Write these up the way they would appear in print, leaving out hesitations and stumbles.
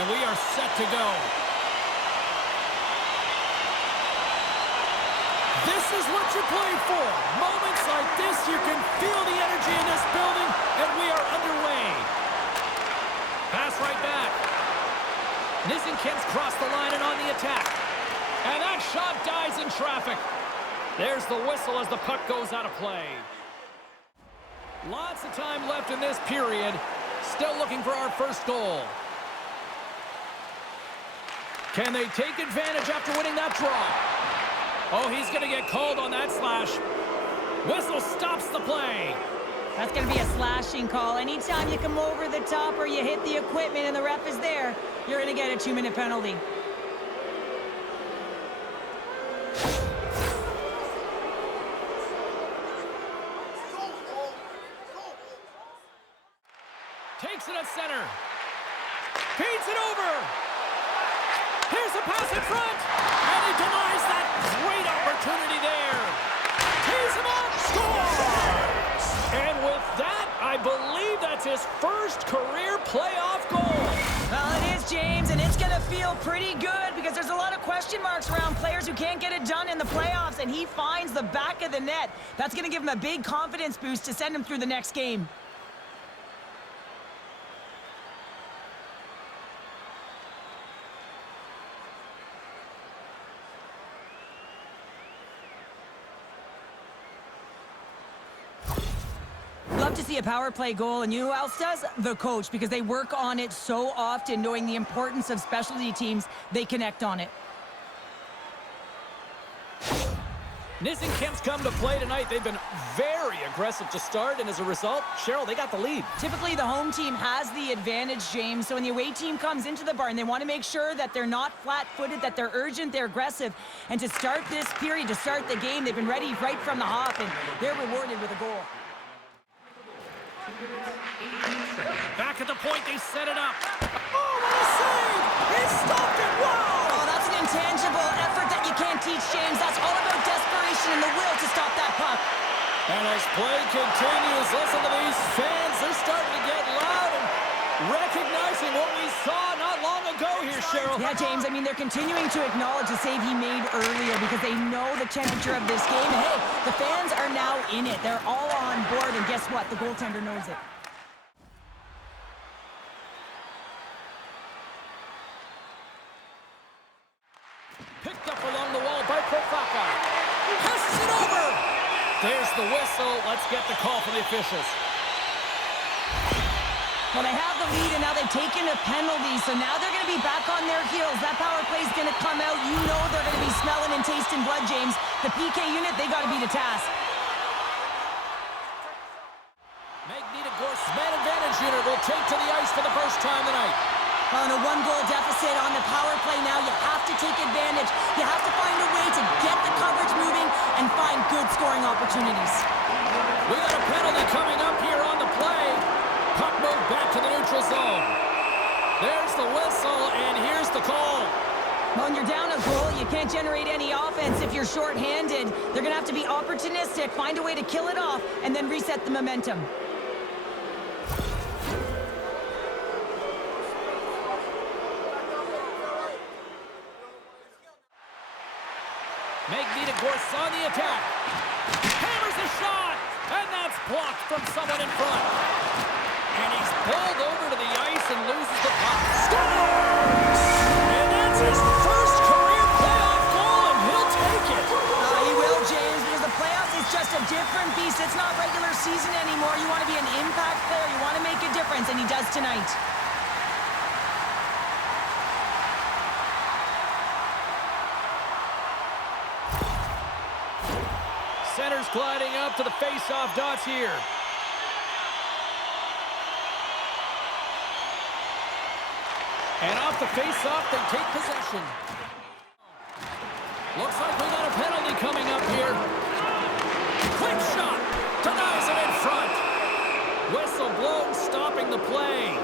And we are set to go. This is what you play for. Moments like this, you can feel the energy in this building, and we are underway. Pass right back. Nizhnekamsk crossed the line and on the attack. And that shot dies in traffic. There's the whistle as the puck goes out of play. Lots of time left in this period. Still looking for our first goal. Can they take advantage after winning that draw? Oh, he's going to get called on that slash. Whistle stops the play. That's going to be a slashing call. Anytime you come over the top or you hit the equipment and the ref is there, you're going to get a 2-minute penalty. Takes it at center. Feeds it over. Here's a pass in front. And he denies that great opportunity there. Tees him up. Scores! And with that, I believe that's his first career playoff goal. Well, it is, James, and it's going to feel pretty good because there's a lot of question marks around players who can't get it done in the playoffs, and he finds the back of the net. That's going to give him a big confidence boost to send him through the next game. Love to see a power play goal, and you know who else does? The coach, because they work on it so often, knowing the importance of specialty teams. They connect on it. Nizhnekamsk come to play tonight. They've been very aggressive to start, and as a result, Cheryl, they got the lead. Typically, the home team has the advantage, James. So when the away team comes into the barn, they want to make sure that they're not flat-footed, that they're urgent, they're aggressive. And to start this period, to start the game, they've been ready right from the hop, and they're rewarded with a goal. Back at the point, they set it up. Oh, what a save! He stopped it! Wow! Oh, that's an intangible effort that you can't teach, James. That's all about desperation and the will to stop that puck. And as play continues, listen to these fans. They're starting to get loud and recognizing what we saw not long ago here, Cheryl. Yeah, James, I mean, they're continuing to acknowledge the save he made earlier because they know the temperature of this game. And hey, the fans are now in it. They're all on board, and guess what? The goaltender knows it. Picked up along the wall by Vaukie. Passes it over. There's the whistle. Let's get the call from the officials. Well, they have the lead, and now they've taken a penalty, so now they're going to be back on their heels. That power play is going to come out. You know they're going to be smelling and tasting blood, James. The PK unit, they got to beat a task. Magnitogorsk man advantage unit will take to the ice for the first time tonight. Well, in a one-goal deficit on the power play now, you have to take advantage. You have to find a way to get the coverage moving and find good scoring opportunities. We got a penalty coming up here on the play. Puck moved back to the neutral zone. There's the whistle, and here's the call. Well, when you're down a goal, you can't generate any offense if you're shorthanded. They're going to have to be opportunistic, find a way to kill it off, and then reset the momentum. Magnitogorsk on the attack. Hammers a shot, and that's blocked from someone in front. And he's pulled over to the ice and loses the puck. Scores! And that's his first career playoff goal, and he'll take it. He will, James, because the playoffs is just a different beast. It's not regular season anymore. You want to be an impact player. You want to make a difference, and he does tonight. Center's gliding up to the face-off dots here. And off the face-off, they take possession. Looks like we got a penalty coming up here. Quick shot. Denies it in front. Whistle blown, stopping the play.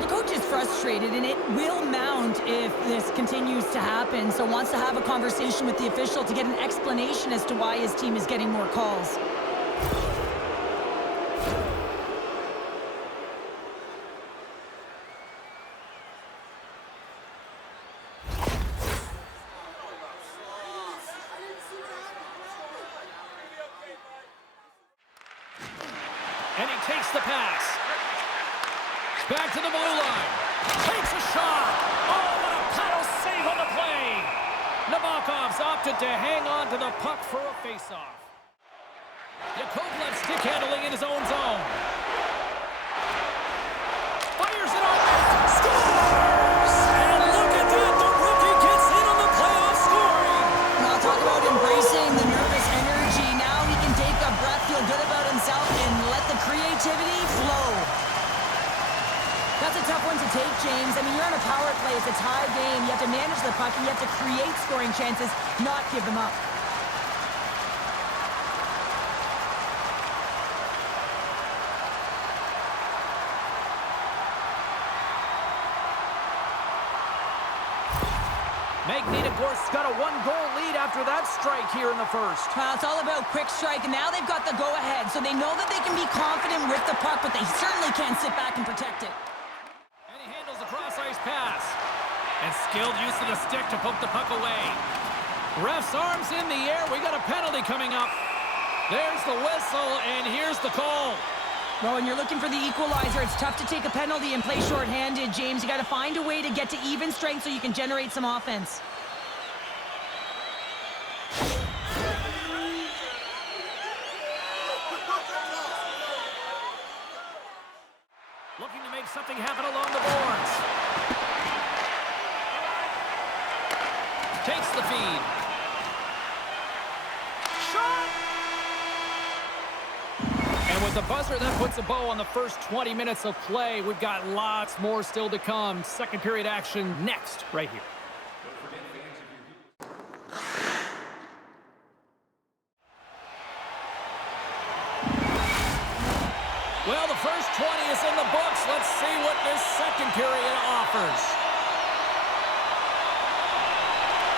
The coach is frustrated, and it will mount if this continues to happen, so wants to have a conversation with the official to get an explanation as to why his team is getting more calls. And he takes the pass. Back to the blue line. Takes a shot. Oh, what a paddle save on the play. Nabokov's opted to hang on to the puck for a faceoff. Yakovlev stick handling in his own zone. Fires it on net. Scores! And look at that. The rookie gets in on the playoff scoring. Now talk about embracing the nervous energy. Now he can take a breath, feel good about himself, and let the creativity flow. That's a tough one to take, James. I mean, you're on a power play. It's a tie game. You have to manage the puck, and you have to create scoring chances, not give them up. Magnitogorsk's got a one-goal lead after that strike here in the first. Well, it's all about quick strike, and now they've got the go-ahead, so they know that they can be confident with the puck, but they certainly can't sit back and protect it. And he handles the cross-ice pass. And skilled use of the stick to poke the puck away. Ref's arms in the air. We got a penalty coming up. There's the whistle, and here's the call. Well, when you're looking for the equalizer, it's tough to take a penalty and play shorthanded, James. You got to find a way to get to even strength so you can generate some offense. Looking to make something happen along the boards. Takes the feed. Shot! And with the buzzer, that puts a bow on the first 20 minutes of play. We've got lots more still to come. Second period action next, right here. Well, the first 20 is in the books. Let's see what this second period offers.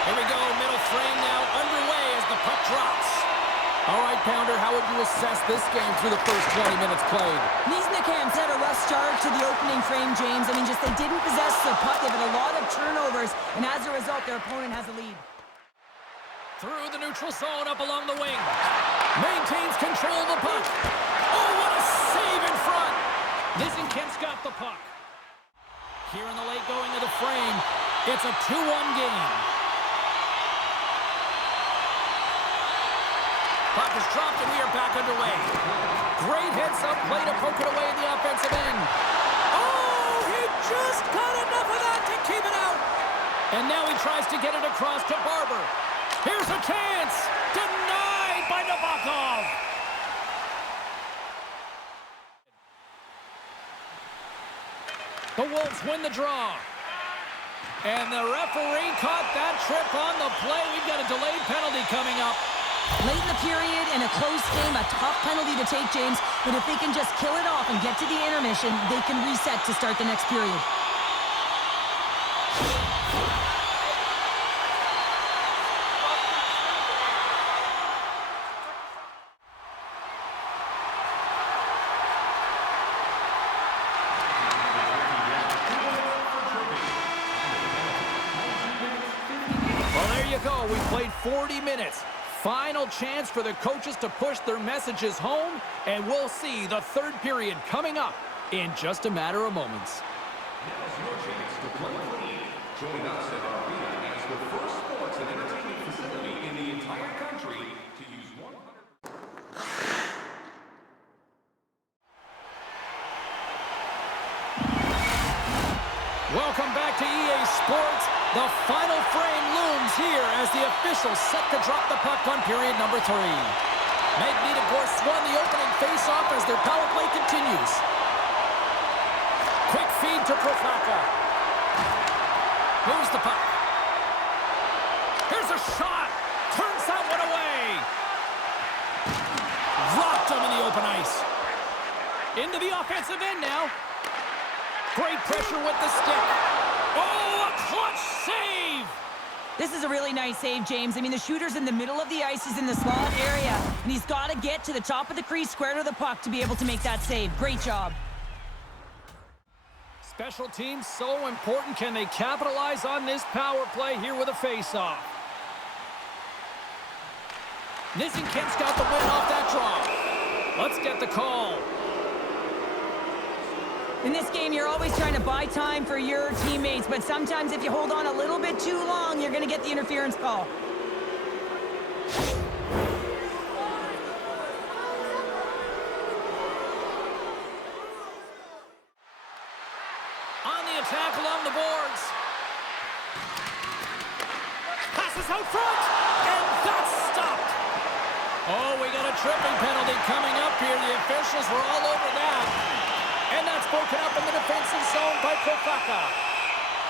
Here we go, middle frame now underway as the puck drops. All right, Pounder, how would you assess this game through the first 20 minutes played? Nizhnekamsk had a rough start to the opening frame, James. I mean, just they didn't possess the puck. They've had a lot of turnovers, and as a result, their opponent has a lead. Through the neutral zone, up along the wing. Maintains control of the puck. Oh, what a save in front. Nizhnekamsk got the puck. Here in the late going of the frame, it's a 2-1 game. Puck is dropped, and we are back underway. Great heads-up play to poke it away in the offensive end. Oh, he just got enough of that to keep it out. And now he tries to get it across to Barber. Here's a chance. Denied by Nabokov. The Wolves win the draw. And the referee caught that trip on the play. We've got a delayed penalty coming up. Late in the period, in a close game, a tough penalty to take, James. But if they can just kill it off and get to the intermission, they can reset to start the next period. Well, there you go. We played 40 minutes. Final chance for the coaches to push their messages home, and we'll see the third period coming up in just a matter of moments. Now's your chance to play clean. Join us at our arena as the first sports and entertainment facility in the entire country to use 100%. Welcome back to EA Sports. The final frame looms here as the officials set to drop the puck on period number 3. Magnitogorsk won the opening faceoff as their power play continues. Quick feed to Profaka. Moves the puck. Here's a shot. Turns that one away. Rocked him in the open ice. Into the offensive end now. Great pressure with the stick. Oh, a clutch save! This is a really nice save, James. I mean, the shooter's in the middle of the ice. He's in the slot area, and he's got to get to the top of the crease, square to the puck, to be able to make that save. Great job. Special teams so important. Can they capitalize on this power play here with a face-off? Nizhnekamsk got the win off that draw. Let's get the call. In this game, you're always trying to buy time for your teammates, but sometimes if you hold on a little bit too long, you're going to get the interference call. On the attack along the boards. Passes out front, and that's stopped. Oh, we got a tripping penalty coming up here. The officials were all over that. And that's broken up in the defensive zone by Profaka.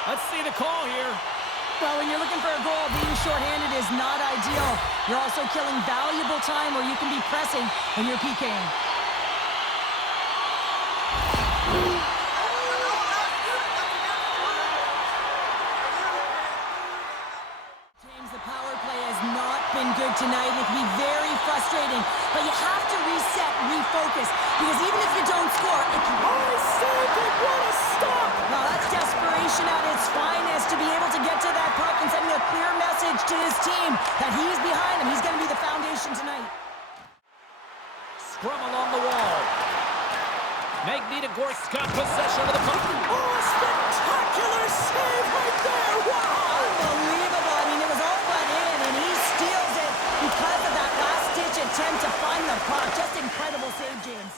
Let's see the call here. Well, when you're looking for a goal, being shorthanded is not ideal. You're also killing valuable time where you can be pressing when you're PKing. Good tonight. It can be very frustrating, but you have to reset, refocus, because even if you don't score, it can... Oh, he saved it! What a stop! Well, that's desperation at its finest, to be able to get to that puck and sending a clear message to his team that he's behind him. He's going to be the foundation tonight. Scrum along the wall. Magnitogorsk got possession of the puck. Oh, a spectacular save right there! Wow! Unbelievable. I mean, it was all but in, and he steals it because of that last-ditch attempt to find the puck. Just incredible save, James.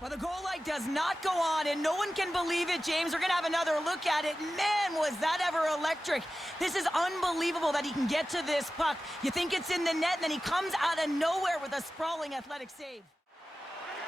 Well, the goal light does not go on, and no one can believe it, James. We're going to have another look at it. Man, was that ever electric. This is unbelievable that he can get to this puck. You think it's in the net, and then he comes out of nowhere with a sprawling athletic save.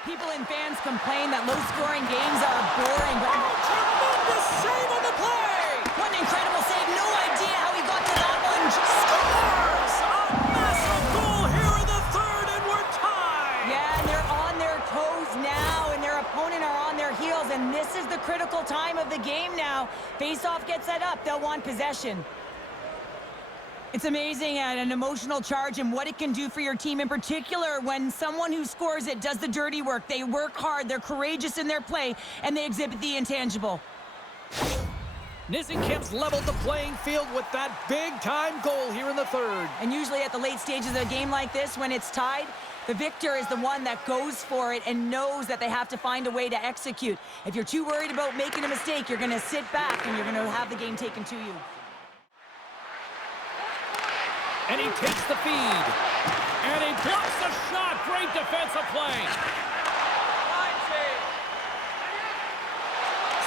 People and fans complain that low-scoring games are boring, but... Oh, tremendous save on the play! What an incredible save. No idea how he got to that one. Scores! A massive goal here in the third, and we're tied! Yeah, and they're on their toes now, and their opponent are on their heels, and this is the critical time of the game now. Face-off gets set up. They'll want possession. It's amazing at an emotional charge and what it can do for your team, in particular when someone who scores it does the dirty work. They work hard, they're courageous in their play, and they exhibit the intangible. Nizhnekamsk leveled the playing field with that big-time goal here in the third. And usually at the late stages of a game like this, when it's tied, the victor is the one that goes for it and knows that they have to find a way to execute. If you're too worried about making a mistake, you're going to sit back and you're going to have the game taken to you. And he takes the feed. And he blocks the shot. Great defensive play.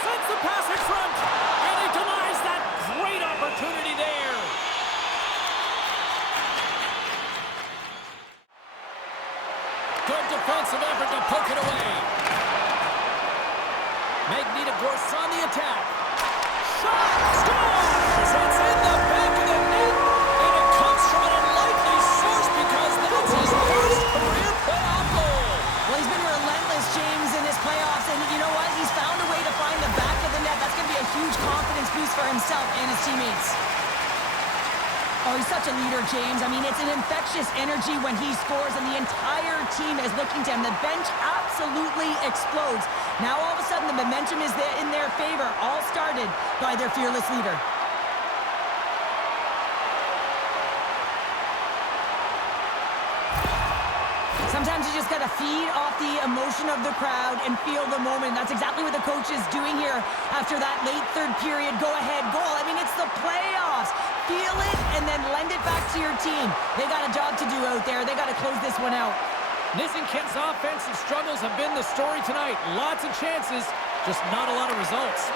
Sends the pass in front. And he denies that great opportunity there. Good defensive effort to poke it away. Magnitogorsk on the attack. Shot! Scores! It's in the back of the net. From an unlikely source because that's his first career playoff goal. Well, he's been relentless, James, in his playoffs, and you know what? He's found a way to find the back of the net. That's going to be a huge confidence boost for himself and his teammates. Oh, he's such a leader, James. I mean, it's an infectious energy when he scores, and the entire team is looking to him. The bench absolutely explodes. Now, all of a sudden, the momentum is in their favor, all started by their fearless leader. Sometimes you just got to feed off the emotion of the crowd and feel the moment. That's exactly what the coach is doing here after that late third period go-ahead goal. I mean, it's the playoffs. Feel it and then lend it back to your team. They got a job to do out there. They got to close this one out. Nizhnekamsk's offensive struggles have been the story tonight. Lots of chances, just not a lot of results.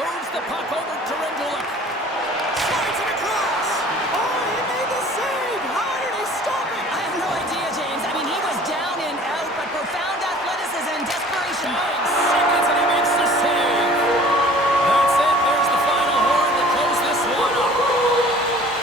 Moves the puck over to Renduluk. Slides it across. Oh, he made the save. How did he stop it? I have no idea, James. I mean, he was down and out, but profound athleticism and desperation. 9 seconds and he makes the save. That's it. There's the final horn to close this one up.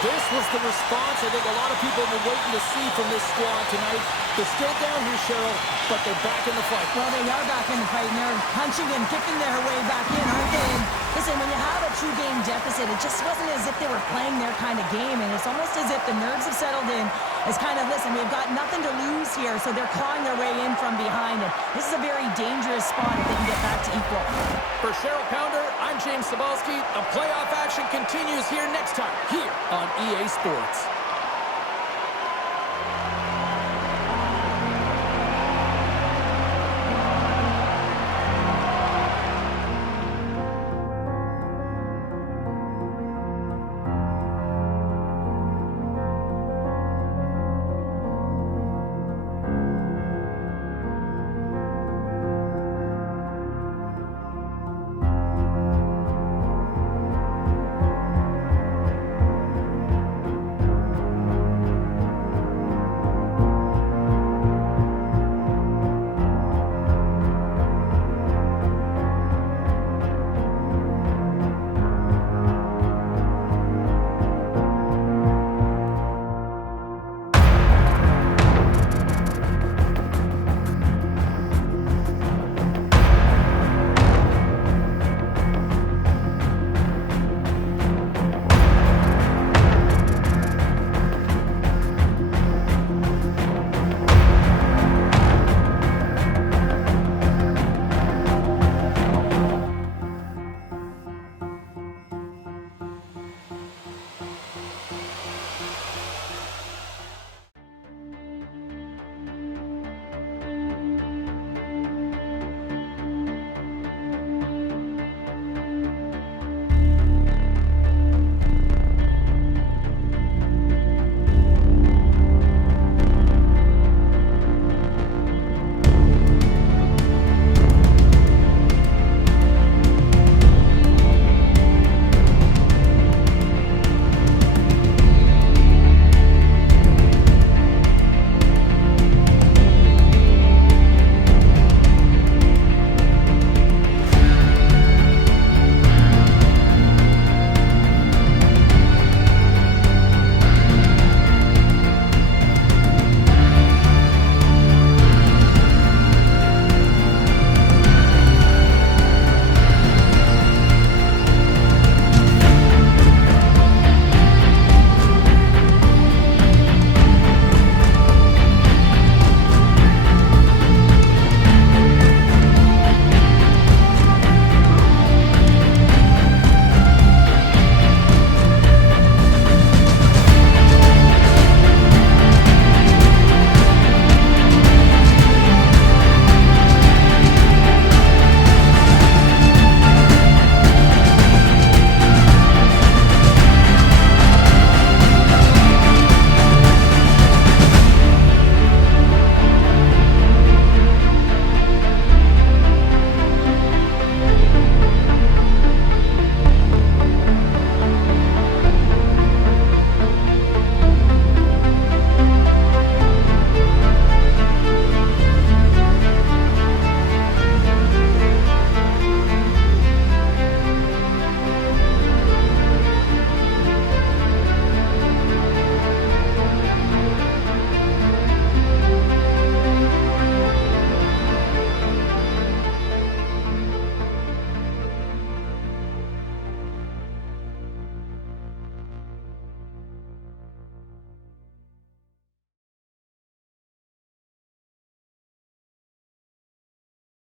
This was the response I think a lot of people have been waiting to see from this squad tonight. They're still down here, Cheryl, but they're back in the fight. Well, they are back in the fight, and they're punching and kicking their way back in, aren't they? And listen, when you have a two-game deficit, it just wasn't as if they were playing their kind of game, and it's almost as if the nerves have settled in. It's kind of, listen, we've got nothing to lose here, so they're clawing their way in from behind, and this is a very dangerous spot if they can get back to equal. For Cheryl Pounder, I'm James Cebulski. The playoff action continues here next time, here on EA Sports.